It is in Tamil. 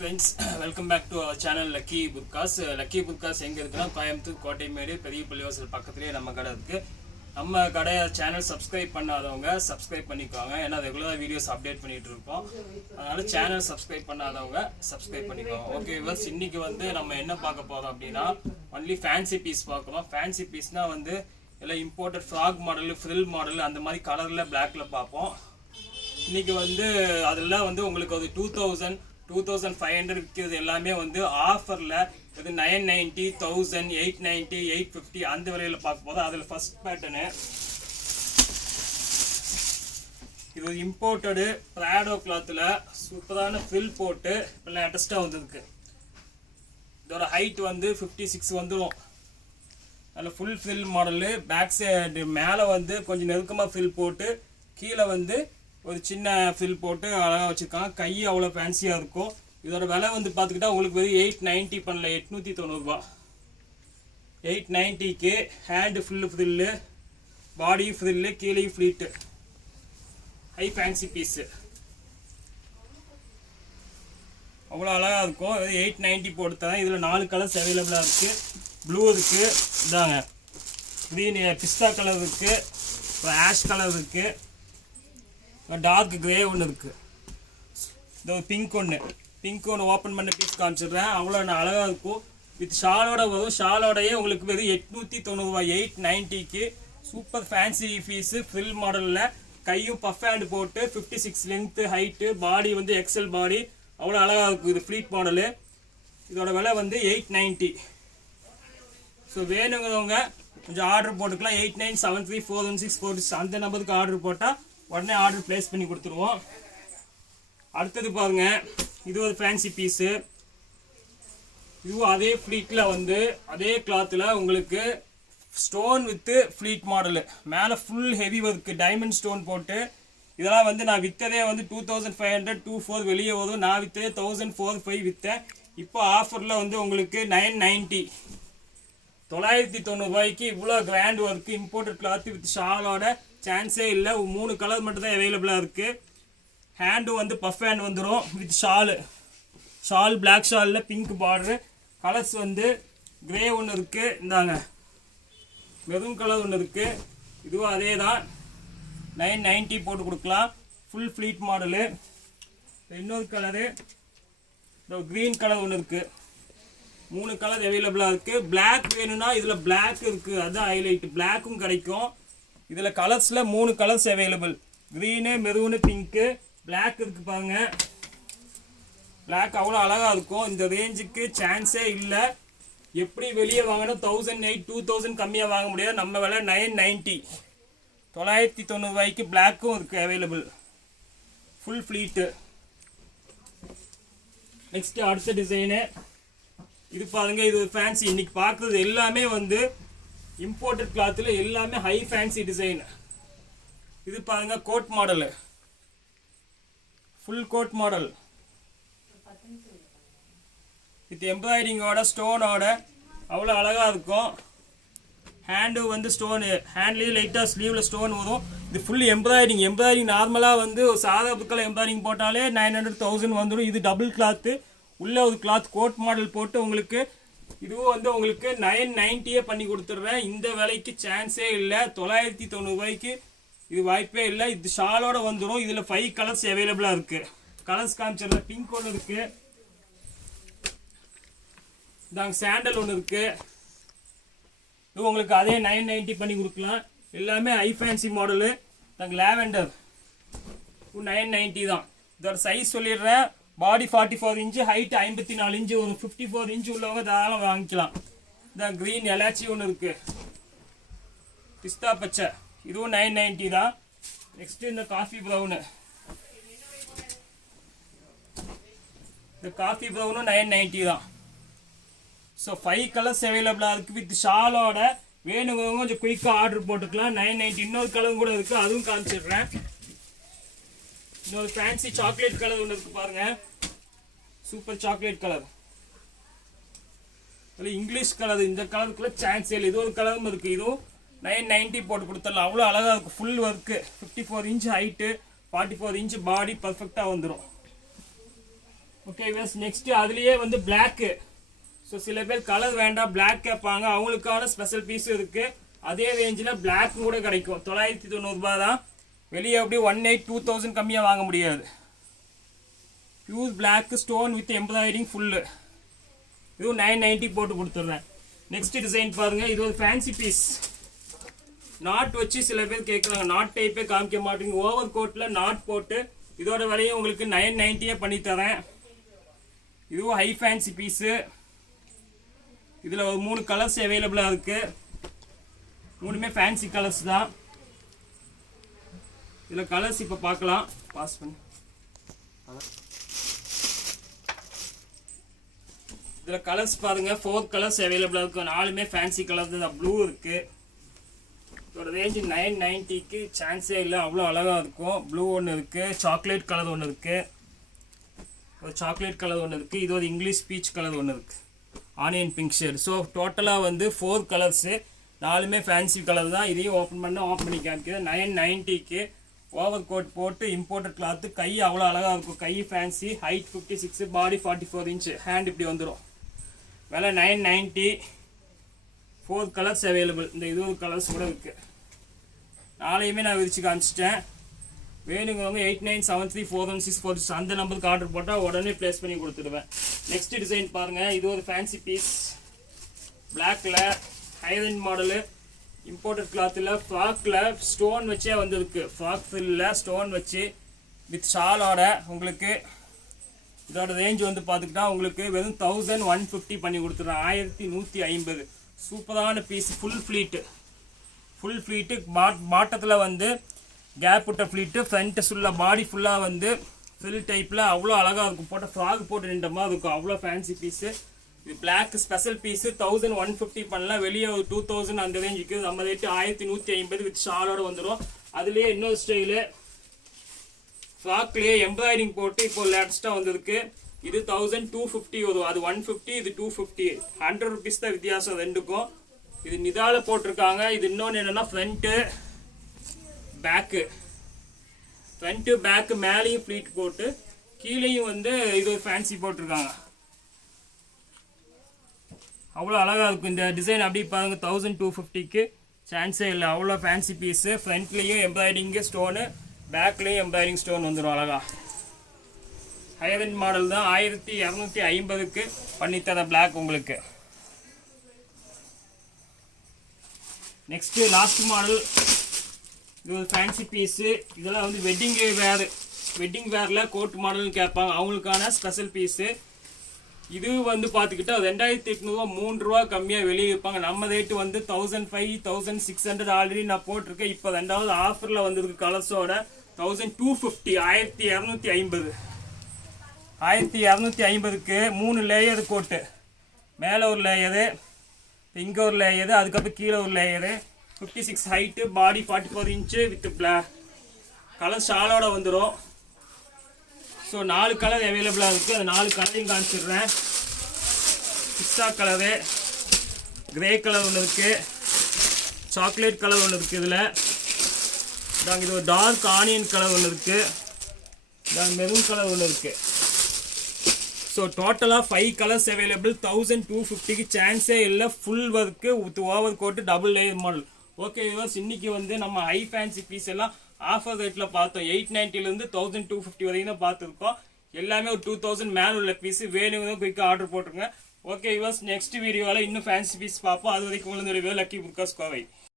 friends, welcome back to our channel Lucky Burkas. Lucky Burkas எங்க இருக்குன்னா கோயம்புத்தூர் கோட்டைமேடு பெரிய பள்ளிவாசல் பக்கத்துலயே நம்ம கடை இருக்கு. நம்ம கடை சேனல் சப்ஸ்கிரைப் பண்ணாதவங்க சப்ஸ்கிரைப் பண்ணிக்கோங்க. ஏன்னா ரெகுலரா வீடியோஸ் அப்டேட் பண்ணிட்டு இருக்கோம். அதனால சேனல் சப்ஸ்கிரைப் பண்ணாதவங்க சப்ஸ்கிரைப் பண்ணிக்கோங்க. ஓகே வியூவர்ஸ், இன்னைக்கு வந்து நம்ம என்ன பார்க்க போறோம் அப்படின்னா ஒன்லி ஃபேன்சி பீஸ் பார்க்கறோம். ஃபேன்சி பீஸ்னா வந்து எல்லாம் imported frock model, frill model அந்த மாதிரி கலர்ல பிளாக்ல பார்ப்போம். இன்னைக்கு வந்து அதெல்லாம் வந்து உங்களுக்கு ஒரு 2500 விற்கிறது எல்லாமே வந்து ஆஃபர்ல இது 990, 1000, 890, 850 அந்த விலையில பார்க்க போதும். அதுல ஃபர்ஸ்ட் பேட்டர்னு இது இம்போர்ட்டடு பிராடோ கிளாத்ல சூப்பரான ஃபில் போட்டு லேட்டஸ்டா வந்திருக்கு. இதோட ஹைட் வந்து 56 வந்துடும். அதில் full fill model. Back side மேலே வந்து கொஞ்சம் நெருக்கமாக ஃபில் போட்டு கீழே வந்து ஒரு சின்ன ஃபில் போட்டு அழகாக வச்சுருக்காங்க. கை அவ்வளோ ஃபேன்சியாக இருக்கும். இதோட விலை வந்து பார்த்துக்கிட்டா உங்களுக்கு வந்து 890 பண்ணல, 890 ரூபா. 890க்கு ஹேண்டு ஃபுல்லு ஃப்ரில்லு, பாடி ஃப்ரில்லு, கீழே ஃப்ளீட்டு, ஹை ஃபேன்சி பீஸு அவ்வளோ அழகாக இருக்கும். 890 போட்டு தான். இதில் 4 கலர்ஸ் அவைலபிளாக இருக்குது. ப்ளூ இருக்குது, இதாங்க க்ரீன், பிஸ்தா கலர் இருக்குது, ஆஷ் கலர் இருக்குது, டார்க் கிரே ஒன்று இருக்குது, இந்த பிங்க் ஒன்று ஓப்பன் பண்ண பீஸ் காமிச்சிடுறேன். அவ்வளோ அழகாக இருக்கும். வித் ஷாலோட வரும். ஷாலோடையே உங்களுக்கு வெறும் 890 ரூபா. 890க்கு சூப்பர் ஃபேன்சி பீஸு ஃப்ரில் மாடலில். கையும் பஃப் ஹேண்டு போட்டு 56 லென்த்து, ஹைட்டு, பாடி வந்து எக்ஸல் பாடி அவ்வளோ அழகாக இருக்கும். இது ஃப்ளீட் மாடலு. இதோட விலை வந்து 890. ஸோ வேணுங்கிறவங்க கொஞ்சம் ஆர்டர் போட்டுக்கலாம். 89734164 அந்த நம்பருக்கு ஆர்டர் போட்டால் உடனே ஆர்டர் பிளேஸ் பண்ணி கொடுத்துருவோம். அடுத்தது பாருங்க, இது ஒரு ஃபேன்சி பீஸு. இதுவும் அதே ஃப்ளீட்டில் வந்து அதே கிளாத்தில் உங்களுக்கு ஸ்டோன் வித்து ஃப்ளீட் மாடலு. மேலே full heavy work, diamond stone போட்டு. இதெல்லாம் வந்து நான் விற்றதே வந்து 2500, 2400 வெளியே வரும். நான் விற்றதே 1045 விற்றேன். இப்போ ஆஃபரில் வந்து உங்களுக்கு 990, 990 ரூபாய்க்கு இவ்வளோ grand work imported cloth with ஷாலோட சான்ஸே இல்லை. 3 கலர் மட்டும் தான் அவைலபிளாக இருக்குது. ஹேண்டு வந்து பஃப் ஹேண்ட் வந்துடும் வித் ஷால் பிளாக் ஷாலில் பிங்க் பார்டரு. கலர்ஸ் வந்து கிரே ஒன்று இருக்குது, இந்தாங்க மெரூன் கலர் ஒன்று இருக்குது. இதுவும் அதே தான் 990 போட்டு கொடுக்கலாம். ஃபுல் ஃப்ளீட் மாடலு. இன்னொரு கலரு இந்த க்ரீன் கலர் ஒன்று இருக்குது. 3 கலர் அவைலபிளாக இருக்குது. பிளாக் வேணும்னா இதில் பிளாக் இருக்குது, அதுதான் ஹைலைட். பிளாக்கும் கிடைக்கும். இதில் கலர்ஸில் 3 colours available. Green, maroon, pink, black இருக்குது பாருங்க. பிளாக் அவ்வளோ அழகாக இருக்கும். இந்த ரேஞ்சுக்கு சான்ஸே இல்லை. எப்படி வெளியே வாங்கணும் 1008, 2000 கம்மியாக வாங்க முடியாது. நம்ம விலை 990, 990 ரூபாய்க்கு பிளாக்கும் இருக்குது அவைலபிள். Full pleat. நெக்ஸ்ட்டு அடுத்த டிசைனு இது பாருங்க. இது ஒரு ஃபேன்சி. இன்னைக்கு பார்க்குறது எல்லாமே வந்து இம்போர்ட்டட் கிளாத்தில் எல்லாமே ஹை ஃபேன்சி டிசைன். இது பாருங்க coat model, full coat model with எம்ப்ராய்டிங்கோட ஸ்டோனோட அவ்வளோ அழகாக இருக்கும். ஹேண்டு வந்து ஸ்டோனு, ஹேண்ட்லேயும் லைட்டாக ஸ்லீவில் ஸ்டோன் வரும். இது ஃபுல் எம்ப்ராய்டிங். நார்மலாக வந்து ஒரு சாதா புக்கில் எம்ப்ராய்டிங் போட்டாலே 900, 1000 வந்துடும். இது டபுள் கிளாத்து. உள்ளே ஒரு கிளாத் கோட் மாடல் போட்டு உங்களுக்கு இதுவும் வந்து உங்களுக்கு 990 பண்ணி கொடுத்துட்றேன். இந்த விலைக்கு சான்ஸே இல்லை. 990 ரூபாய்க்கு இது வாய்ப்பே இல்லை. இது ஷாலோட வந்துடும். இதில் 5 கலர்ஸ் அவைலபிளாக இருக்குது. கலர்ஸ் காமிச்சிடுறேன். பிங்க் ஒன்று இருக்குது, இதாங்க சாண்டல் ஒன்று இருக்குது. இது உங்களுக்கு அதே 990 பண்ணி கொடுக்கலாம். எல்லாமே ஹை ஃபேன்சி மாடலு. தாங்க லாவெண்டர் 990 தான். இதோட சைஸ் சொல்லிடுறேன். பாடி 44 இன்ச்சு, ஹைட் 54 இன்ச்சு. ஒரு 54 இன்ச்சு உள்ளவங்க தாராளம் வாங்கிக்கலாம். இந்த க்ரீன் எலாச்சி ஒன்று இருக்குது, பிஸ்தா பச்சை, இதுவும் 990 தான். நெக்ஸ்ட்டு இந்த காஃபி ப்ரௌனு, இந்த காஃபி ப்ரௌனும் 990 தான். ஸோ 5 கலர்ஸ் அவைலபிளாக இருக்குது வித் ஷாலோட. வேணுங்கிறவங்க கொஞ்சம் குயிக்காக ஆர்டர் போட்டுக்கலாம். 990. இன்னொரு கலர் கூட இருக்குது, அதுவும் காமிச்சிடுறேன். இன்னொரு ஃபேன்சி சாக்லேட் கலர் ஒன்று இருக்குது பாருங்க, super chocolate colour. English colour. இந்த கலருக்குள்ள சான்ஸ் இல்லை. இது ஒரு கலரும் இருக்குது. இதுவும் 990 போட்டு கொடுத்துடலாம். அவ்வளோ அழகாக இருக்கும். Full work, 54 inch height, 44 inch body, பர்ஃபெக்டாக வந்துடும். ஓகே வியூவர்ஸ், நெக்ஸ்ட் அதுலயே வந்து பிளாக். ஸோ சில பேர் கலர் வேண்டாம் பிளாக் கேட்பாங்க, அவங்களுக்கான ஸ்பெஷல் பீஸும் இருக்கு. அதே ரேஞ்சில் பிளாக் கூட கிடைக்கும். 990 ரூபாய் தான். வெளியே அப்படியே 18 2000 கம்மியாக வாங்க முடியாது. Pure black stone with embroidering full. இதுவும் 990 போட்டு கொடுத்துட்றேன். நெக்ஸ்ட் டிசைன் பாருங்க, இது ஒரு ஃபேன்சி பீஸ். நாட் வச்சு சில பேர் கேட்குறாங்க, நாட் டைப்பே காமிக்க மாட்டேங்க. ஓவர் கோட்டில் நாட் போட்டு இதோட விலையும் உங்களுக்கு 990 பண்ணி தரேன். இதுவும் ஹை ஃபேன்சி பீஸு. இதில் ஒரு 3 கலர்ஸ் அவைலபிளாக இருக்கு. 3மே ஃபேன்சி கலர்ஸ் தான். இதில் கலர்ஸ் இப்போ பார்க்கலாம். பாஸ் பண்ணி இதில் கலர்ஸ் பாருங்க, 4 கலர்ஸ் அவைலபிளாக இருக்கு. 4மே ஃபேன்சி கலர் தான். ப்ளூ இருக்கு. இதோட ரேஞ்சு 990க்கு சான்ஸே இல்லை, அவ்வளோ அழகாக இருக்கும். ப்ளூ ஒன்று இருக்கு, சாக்லேட் கலர் ஒன்று இருக்கு, ஒரு சாக்லேட் கலர் ஒன்று இருக்கு, இது ஒரு இங்கிலீஷ் பீச் கலர் ஒன்று இருக்கு, ஆனியன் பிங்க் ஷேட். ஸோ டோட்டலாக வந்து 4 கலர்ஸு. 4மே ஃபேன்சி கலர் தான். இதையும் ஓப்பன் பண்ணி காமிக்கிறேன். 990க்கு ஓவர் கோட் போட்டு இம்போர்ட்டட் கிளாத்து. கை அவ்வளோ அழகாக இருக்கும். கை ஃபேன்சி. ஹைட் 56, பாடி 44 இன்ச்சு. ஹேண்ட் இப்படி வந்துடும். விலை 990. 4 கலர்ஸ் அவைலபிள். இந்த 20 கலர்ஸ் கூட இருக்கு. 4யுமே நான் விரிச்சு காமிச்சிட்டேன். வேணுங்கிறவங்க 89734164 அந்த நம்பருக்கு ஆர்டர் போட்டால் உடனே பிளேஸ் பண்ணி கொடுத்துடுவேன். நெக்ஸ்ட் டிசைன் பாருங்க, இது ஒரு ஃபேன்சி பீஸ். பிளாக்ல ஹைரன் மாடலு, இம்போர்ட்டட் கிளாத்தில் ஃப்ராக்ல ஸ்டோன் வச்சே வந்திருக்கு. ஃப்ராக் ஃபில்ல ஸ்டோன் வச்சு வித் ஷாலோட உங்களுக்கு. இதோட ரேஞ்ச் வந்து பார்த்துக்கிட்டா உங்களுக்கு வெறும் 1150 பண்ணி கொடுத்துட்றேன். 1150. சூப்பரான பீஸ். Full pleat. பாட்டத்தில் வந்து கேப் விட்ட ஃப்ளீட்டு. ஃப்ரண்ட்டு ஃபுல்லாக பாடி ஃபுல்லாக வந்து ஃபில் டைப்பில் அவ்வளோ அழகாக இருக்கும். போட்ட ஃப்ராக் போட்டு நின்ற மாதிரி இருக்கும். அவ்வளோ ஃபேன்சி பீஸு. இது பிளாக் ஸ்பெஷல் பீஸு. 1150 பண்ணலாம். வெளியே ஒரு 2000 அந்த ரேஞ்சுக்கு. நம்ம ரேட்டு 1150 வித் ஷாலோட வந்துடும். அதுலேயே இன்னொரு ஸ்டைலு ஃப்ராக்லேயே எம்ப்ராய்டிங் போட்டு இப்போ லேட்டஸ்ட்டாக வந்திருக்கு. இது 1250 வரும். அது 150, இது 250. 100 ருபீஸ் தான் வித்தியாசம் ரெண்டுக்கும். இது நிதால போட்டிருக்காங்க. இது இன்னொன்று என்னன்னா ஃப்ரண்ட்டு பேக்கு மேலேயும் ஃப்ளீட் போட்டு கீழேயும் வந்து இது ஃபேன்சி போட்டிருக்காங்க. அவ்வளோ அழகாக இருக்கும். இந்த டிசைன் அப்படி பாருங்க. 1250க்கு சான்ஸே இல்லை. அவ்வளோ ஃபேன்சி பீஸு. ஃப்ரண்ட்லேயும் எம்ப்ராய்டிங்கு ஸ்டோனு, பேக்லேயும் எம்ப்ராய்டிங் ஸ்டோன் வந்துடும் அழகா. ஹைரன் மாடல் தான். 1250க்கு பண்ணித்தர பிளாக் உங்களுக்கு. Next last model. இது ஒரு ஃபேன்சி பீஸு. இதெல்லாம் வந்து வெட்டிங் வேரில் கோட் மாடல்னு கேட்பாங்க, அவங்களுக்கான ஸ்பெஷல் பீஸு. இது வந்து பார்த்துக்கிட்டா 2800 3 ரூபா கம்மியாக வெளியே வைப்பாங்க. நம்ம ரேட்டு வந்து 1500 1600 ஆல்ரெடி நான் போட்டிருக்கேன். இப்போ 2வது ஆஃபரில் வந்திருக்கு கலர்ஸோட. 1250. 1250. 1250க்கு 3 லேயர் கோட்டு. மேலே ஒரு லேயரு, இங்கே ஒரு லேயரு, அதுக்கப்புறம் கீழே ஒரு layer. 56 height, body 44 inch with colour ஷாலோட வந்துடும். ஸோ 4 கலர் அவைலபிளாக இருக்குது. அந்த 4 கலரையும் காமிச்சிடுறேன். பிஸ்தா கலரு, கிரே கலர் ஒன்று இருக்குது, சாக்லேட் கலர் ஒன்று இருக்குது. இதில் இது ஒரு டார்க் ஆனியன் கலர் ஒன்று இருக்குது, மெரூன் கலர் ஒன்று இருக்குது. ஸோ டோட்டலாக 5 கலர்ஸ் அவைலபிள். 1250க்கு சான்ஸே இல்லை. Full work with over coat, double layer model. Okay viewers, இன்னைக்கு வந்து நம்ம ஹை ஃபேன்சி பீஸ் எல்லாம் ஆஃபர் ரேட்டில் பார்த்தோம். 890லேருந்து 1250 வரைக்கும் தான் பார்த்துருக்கோம். எல்லாமே ஒரு 2000 மேலே உள்ள பீஸ். வேணுங்க குயிக்காக ஆர்டர் போட்டுருங்க. ஓகே வியூவர்ஸ், நெக்ஸ்ட் வீடியோவில் இன்னும் ஃபேன்சி பீஸ் பார்ப்போம். அது வரைக்கும் உங்களுக்கு லக்கி புர்காஸ் கோவை.